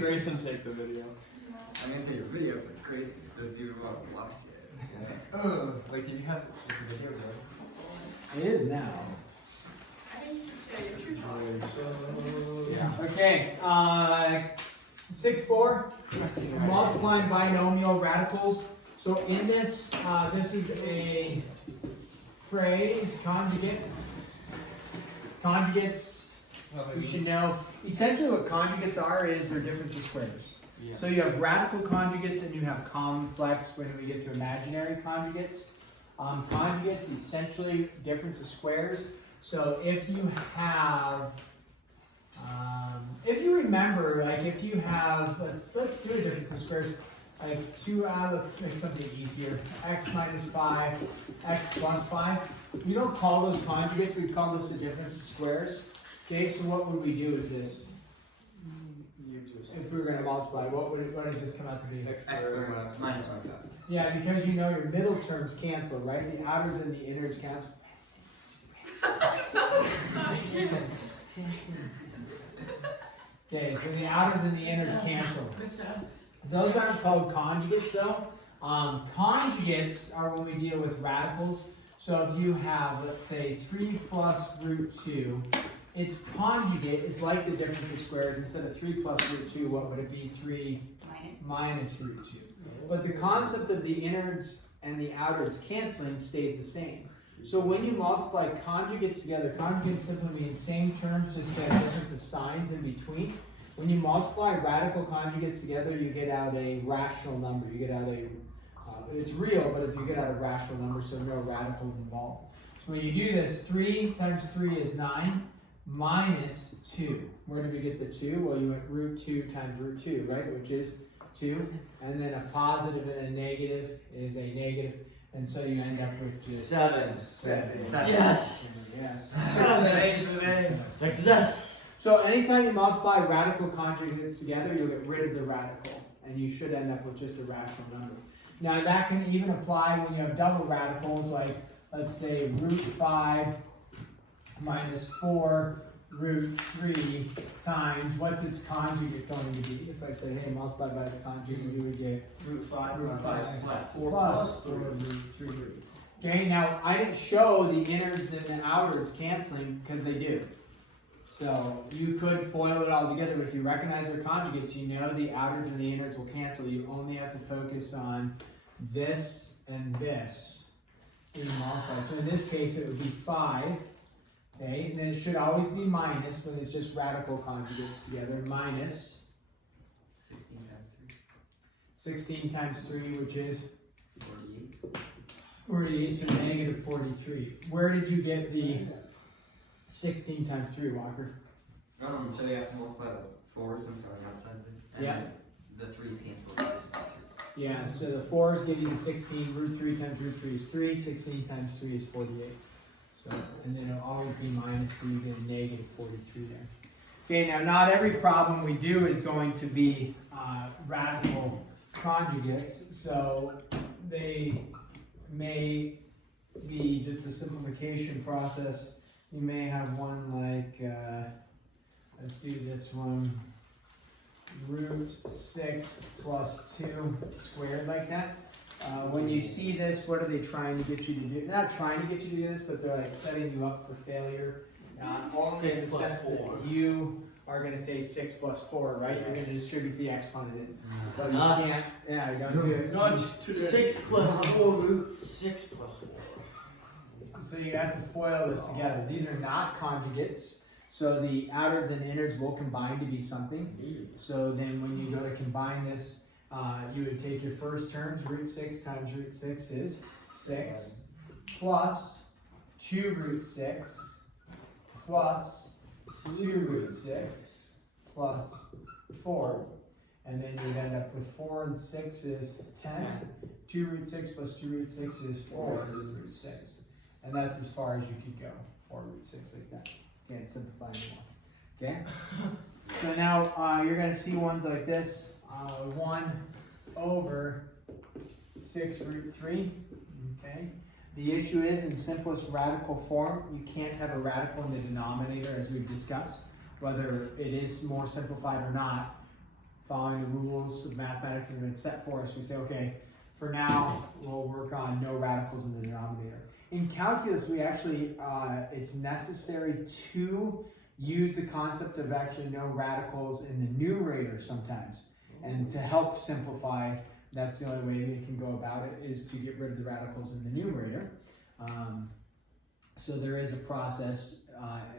Grayson, take the video. I'm gonna take a video for Grayson. This dude won't watch it. Yeah. Oh, like did you have the video there? It is now. I think you should show your true colors. Yeah. Okay. 6-4. Multiplying binomial radicals. So in this, this is a phrase, conjugates. Conjugates, you should know. Essentially what conjugates are is they're difference of squares. Yeah. So you have radical conjugates and you have complex when we get to imaginary conjugates. Conjugates, essentially difference of squares. So if you have, if you remember, like if you have, let's do a difference of squares. Like 2 out of, make something easier. X minus 5, x plus 5. We don't call those conjugates, we call this the difference of squares. Okay, so what would we do with this? If we were going to multiply, what does this come out to be? X squared minus 1/5. Yeah, because you know your middle terms cancel, right? The outers and the innards cancel. Okay, so the outers and the innards cancel. Those aren't called conjugates though. Conjugates are when we deal with radicals. So if you have, let's say, 3 plus root 2, its conjugate is like the difference of squares. Instead of 3 plus root 2, what would it be? 3 minus root 2. But the concept of the innards and the outers canceling stays the same. So when you multiply conjugates together, conjugates simply mean same terms, just get a difference of signs in between. When you multiply radical conjugates together, you get out a rational number. You get out a, it's real, but if you get out a rational number, so no radicals involved. So when you do this, 3 times 3 is 9, minus 2. Where did we get the 2? Well, you went root 2 times root 2, right? Which is 2. And then a positive and a negative is a negative. And so you end up with just 7. Yes. Yes. Success. So anytime you multiply radical conjugates together, you'll get rid of the radical, and you should end up with just a rational number. Now that can even apply when you have double radicals, like let's say root 5 minus 4 root 3 times, what's its conjugate going to be? If I say, hey, multiply by its conjugate, you would get root 5 plus 4 plus 4 root 3. Okay, now I didn't show the innards and the outers canceling because they do. So you could FOIL it all together, but if you recognize their conjugates, you know the outers and the innards will cancel. You only have to focus on this and this in multiply. So in this case, it would be 5. Okay, and then it should always be minus when it's just radical conjugates together. Minus 16 times 16 times 3, which is 3. 48, so negative 43. Where did you get the 16 times 3, Walker? So you have to multiply the 4s since they're on the outside of it. And Yeah. the 3's cancel, just 3. Yeah, so the 4s give you the 16. Root 3 times root 3 is 3. 16 times 3 is 48. So, and then it'll always be minus 3, then negative 43 there. Okay, now not every problem we do is going to be radical conjugates. So they may be just a simplification process. You may have one like, let's do this one, root 6 plus 2 squared like that. When you see this, what are they trying to get you to do? They're not trying to get you to do this, but they're like setting you up for failure. Only in the sense that you are going to say 6 plus 4, right? You're going to distribute the exponent in. But you can't, yeah, you don't do it. Not 6 plus 4 root 6 plus 4. So you have to FOIL this together. These are not conjugates. So the outers and innards will combine to be something. So then when you go to combine this, you would take your first terms, root 6 times root 6 is 6, plus 2 root 6, plus 2 root 6, plus 4. And then you would end up with 4 and 6 is 10. 2 root 6 plus 2 root 6 is 4 is root 6. And that's as far as you could go, 4 root 6 like that. Okay, simplify more. Okay? So now you're going to see ones like this. 1 over 6 root 3. Okay? The issue is in simplest radical form, you can't have a radical in the denominator as we've discussed, whether it is more simplified or not. following the rules of mathematics that have been set for us, we say, okay, for now, we'll work on no radicals in the denominator. In calculus, we actually, it's necessary to use the concept of actually no radicals in the numerator sometimes. And to help simplify, that's the only way we can go about it, is to get rid of the radicals in the numerator. So there is a process,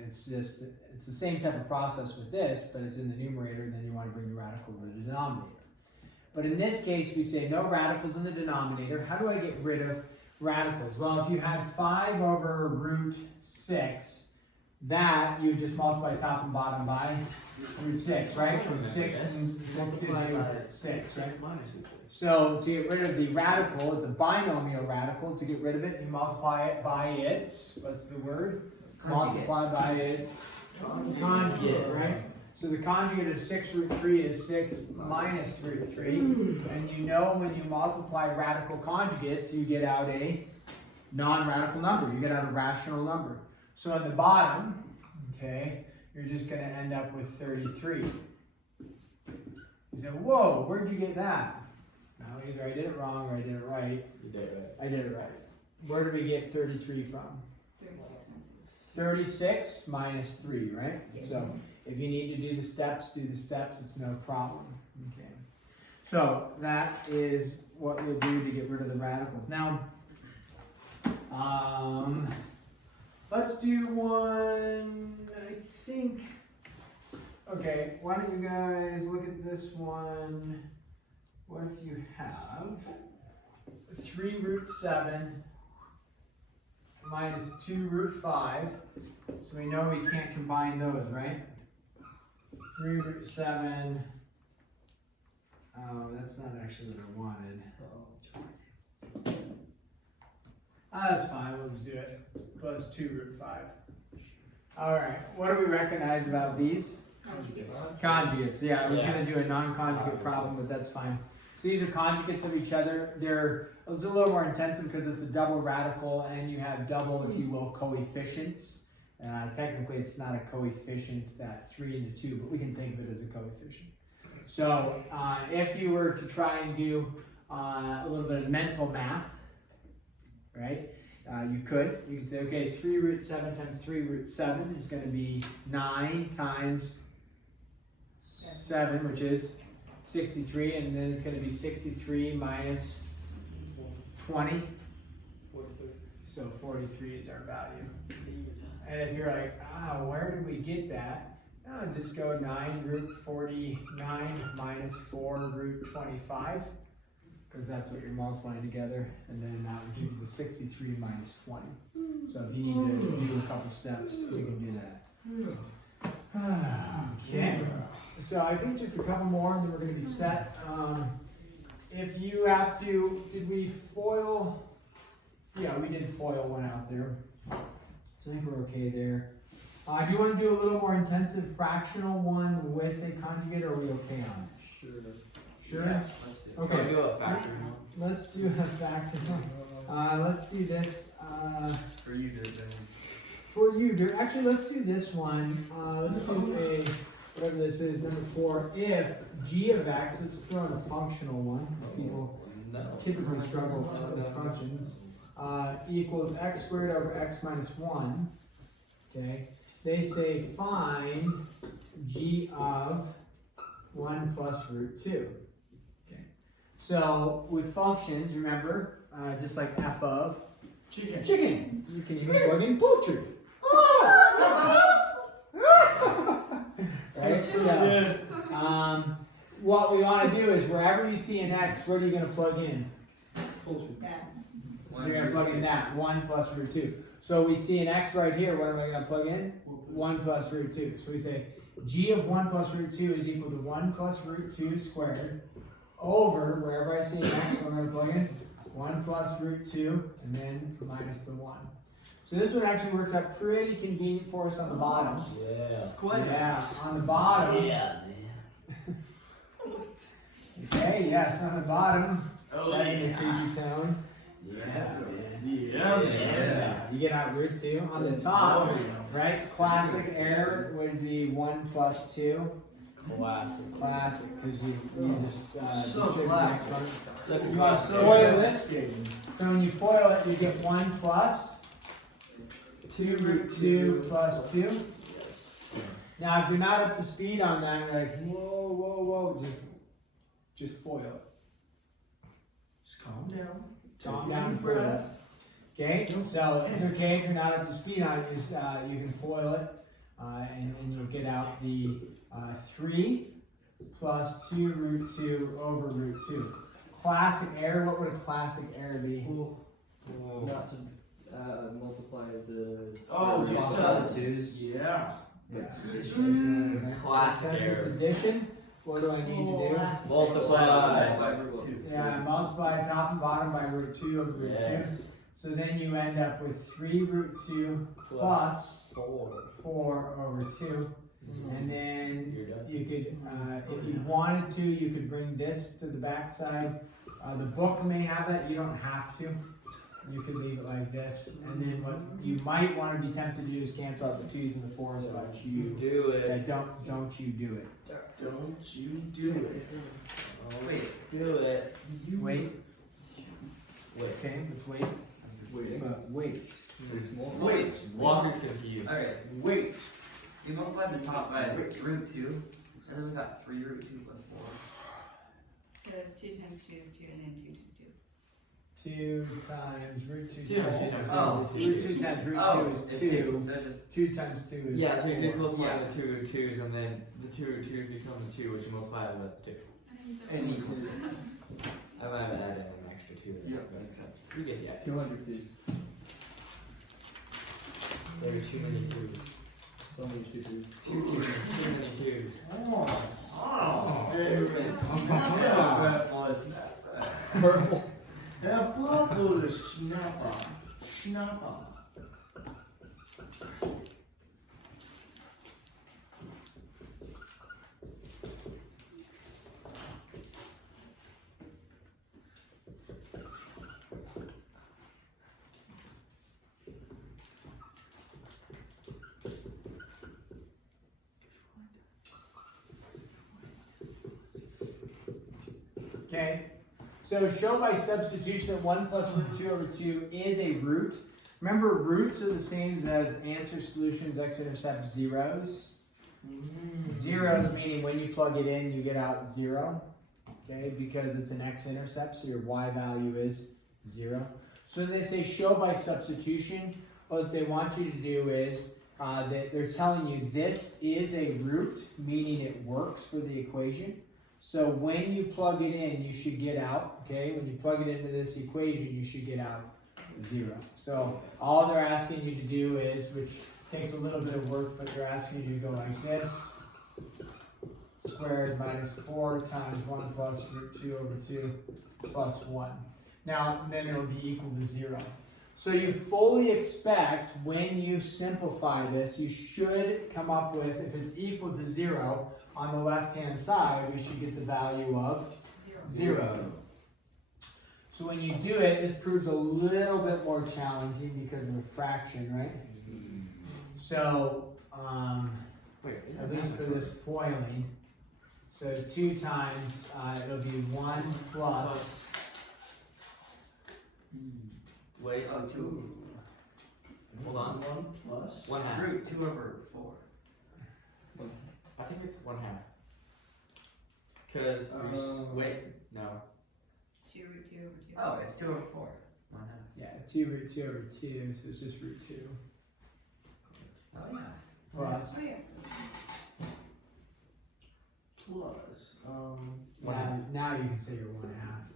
it's the same type of process with this, but it's in the numerator, and then you want to bring the radical to the denominator. But in this case, we say no radicals in the denominator. How do I get rid of radicals? Well, if you had 5 over root 6, that you just multiply top and bottom by root 6, right? From 6 and 6 gives you 6, right? So to get rid of the radical, it's a binomial radical. To get rid of it, you multiply it by its, what's the word? Multiply by its conjugate, right? So the conjugate of 6 root 3 is 6 minus root 3. And you know when you multiply radical conjugates, you get out a non-radical number. You get out a rational number. So at the bottom, okay, you're just going to end up with 33. You say, whoa, where'd you get that? Now, either I did it wrong or I did it right. You did it right. I did it right. Where did we get 33 from? 36 minus 3, right? Yes. So if you need to do the steps, it's no problem. Okay. So that is what we'll do to get rid of the radicals. Now, let's do one, I think, okay, why don't you guys look at this one. What if you have 3 root 7 minus 2 root 5, so we know we can't combine those, right? 3 root 7, oh, that's not actually what I wanted. That's fine, we'll just do it. Plus 2 root 5. Alright, what do we recognize about these? Conjugates, yeah, I was going to do a non-conjugate problem, but that's fine. So these are conjugates of each other. It's a little more intensive because it's a double radical and you have double, if you will, coefficients. Technically, it's not a coefficient, that 3 and the 2, but we can think of it as a coefficient. So if you were to try and do a little bit of mental math, right? You could say, okay, 3 root 7 times 3 root 7 is going to be 9 times 7, which is 63, and then it's going to be 63 minus 20. 43. So 43 is our value. And if you're like, where did we get that? Just go 9 root 49 minus 4 root 25, because that's what you're multiplying together, and then that would give you the 63 minus 20. So if you need to do a couple steps, you can do that. Okay. So I think just a couple more, and then we're going to be set. If you have to, did we FOIL? Yeah, we did FOIL one out there. So I think we're okay there. Do you want to do a little more intensive fractional one with a conjugate, or are we okay on it? Sure. Sure? Yes, let's do it. Okay. Do a factor. Let's do a factor. Let's do this. For you, Disney. For you, actually, let's do this one. Let's do a, whatever this is, number 4. If g of x, let's throw in a functional one. People typically struggle with functions. Equals x squared over x minus 1. Okay. They say find g of 1 plus root 2. Okay. So with functions, remember, just like f of chicken. You can even plug in poultry. Right? So, what we want to do is wherever you see an x, where are you going to plug in? You're going to plug in that 1 plus root 2. So we see an x right here. What am I going to plug in? 1 plus root 2. So we say g of 1 plus root 2 is equal to 1 plus root 2 squared over, wherever I see an x, what am I going to plug in? 1 plus root 2 and then minus the 1. So this one actually works out pretty convenient for us on the bottom. Yeah. It's quite nice. On the bottom. Yeah, man. Okay, yes, on the bottom. Oh, Setting the yeah. creepy tone. Yeah, man. Yeah. You get out root 2. On the top, right? Classic error would be 1 plus 2. Classic. Classic, because you just So distribute classic. the next That's You want to so foil this? devastating. So when you foil it, you get 1 plus 2 root 2 plus 2. Yes. Now, if you're not up to speed on that, you're like, whoa, just foil it. Just calm down. Calm Take a down deep for breath. Okay, so it's okay if you're not up to speed on it, just, you can foil it, and you'll get out the 3 plus 2 root 2 over root 2. Classic error, what would a classic error be? Not to multiply the. Oh, square just root tell of the twos. Yeah. Classic Since it's addition, what do I need to do? Multiply. Yeah, multiply top and bottom by root 2 over root 2. Yes. So then you end up with 3 root 2 plus 4 over 2. And then you could, if you wanted to, you could bring this to the back side. The book may have that, you don't have to. You could leave it like this. And then what you might want to be tempted to do is cancel out the 2's and the 4's, but you do it. don't you do it. Don't you do it. Wait. Do it. Wait. Wait. Okay, let's wait. Wait. There's more. Wait. Walker's confused. Okay, Wait. we multiplied the top by root 2, and then we got 3 root 2 plus 4. Because 2 times 2 is 2, and then 2 times 2. 2 times root 2 2 times times Oh. root 2 times root 2 it's is 2. 2. So it's just 2 times 2 is Yeah, so you just 4. multiply Yeah. the 2 root 2's, and then the 2 root 2's become the 2, which you multiply with 2. And equals it. I might have added an extra 2 in Yeah, there, that makes sense. but you get the idea. 200 twos. There are too many 2's. So many twos. Too many 2's. Purple. That purple is snapper. Snapper. Okay, so show by substitution that 1 plus root 2 over 2 is a root. Remember, roots are the same as answer solutions, x-intercept zeros. Zeros meaning when you plug it in, you get out 0. Okay, because it's an x-intercept, so your y value is 0. So when they say show by substitution, what they want you to do is that they're telling you this is a root, meaning it works for the equation. So when you plug it in, you should get out, okay? When you plug it into this equation, you should get out 0. So all they're asking you to do is, which takes a little bit of work, but they're asking you to go like this. Squared minus 4 times 1 plus root 2 over 2 plus 1. Now, then it'll be equal to 0. So you fully expect when you simplify this, you should come up with, if it's equal to 0, on the left-hand side, we should get the value of 0. So when you do it, this proves a little bit more challenging because of a fraction, right? So, at least for this foiling, so 2 times, it'll be 1 plus, Wait, Oh, 2. hold on. 1 plus. 1/2. Root 2 over 4. I think it's 1/2. Cause wait, no. 2 root 2 over 2. Oh, it's 2 over 4. 1/2. yeah, 2 root 2 over 2, so it's just root 2 Oh, yeah. plus. Oh, yeah. Plus. Now you can say you're 1/2.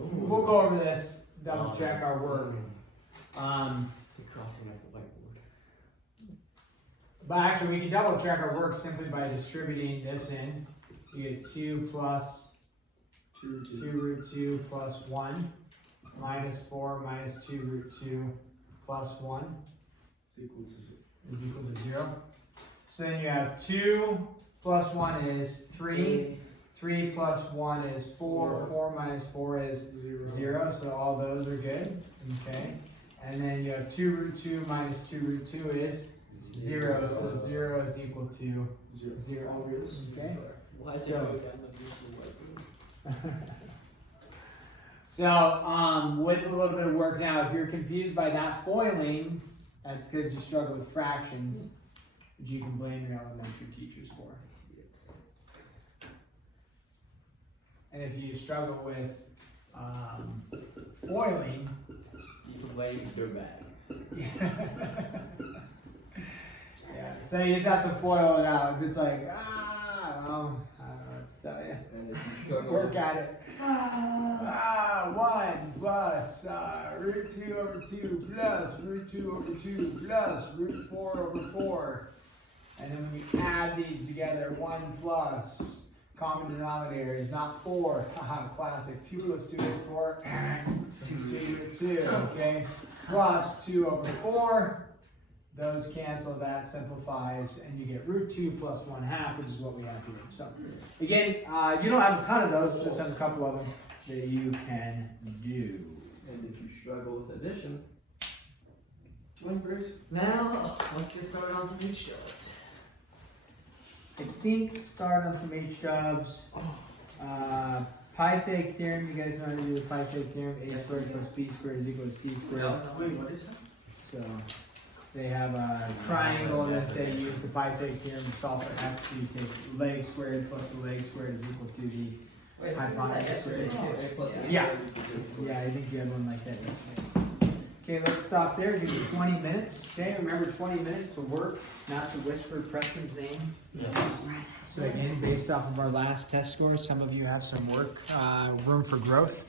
We'll go over this, double check our work. Crossing out the whiteboard. But actually, we can double check our work simply by distributing this in. You get 2 plus 2 2 root 2 plus 1 minus 4 minus 2 root 2 plus 1 is equal to 0. So then you have 2 plus 1 is 3. 3 plus 1 is 4. 4 minus 4 is 0. So all those are good. Okay. And then you have 2 root 2 minus 2 root 2 is 0. So 0 is equal to 0. Okay? Why is So- it So, with a little bit of work now, if you're confused by that foiling, that's because you struggle with fractions, which you can blame your elementary teachers for. And if you struggle with foiling, You can blame your bag. yeah, so you just have to foil it out. If it's like, I don't know what to tell you. And if you struggle Work at it. 1 plus root 2 over 2 plus root 2 over 2 plus root 4 over 4. And then we add these together. 1 plus common denominator is not 4. Haha, classic. 2 plus 2 is 4. 2 root 2, okay? Plus 2 over 4. Those cancel, that simplifies, and you get root 2 plus 1/2, which is what we have here. So, again, you don't have a ton of those, you just have a couple of them that you can do. and if you struggle with addition, Join Bruce. Now, let's get started on some H jobs. I think start on some H dubs. Pi fake theorem, you guys know how to do the pi fake theorem. A squared plus b squared is equal to c squared. Wait, what is that? So they have a triangle that say use the pi fake theorem to solve for x. So you take leg squared plus the leg squared is equal to the hypotenuse squared. A plus A Yeah. squared equals A. Yeah, I think you had one like that yesterday. Okay, let's stop there. Give you 20 minutes. Okay, remember 20 minutes to work, not to whisper Preston's name. So again, based off of our last test scores, some of you have some work, room for growth.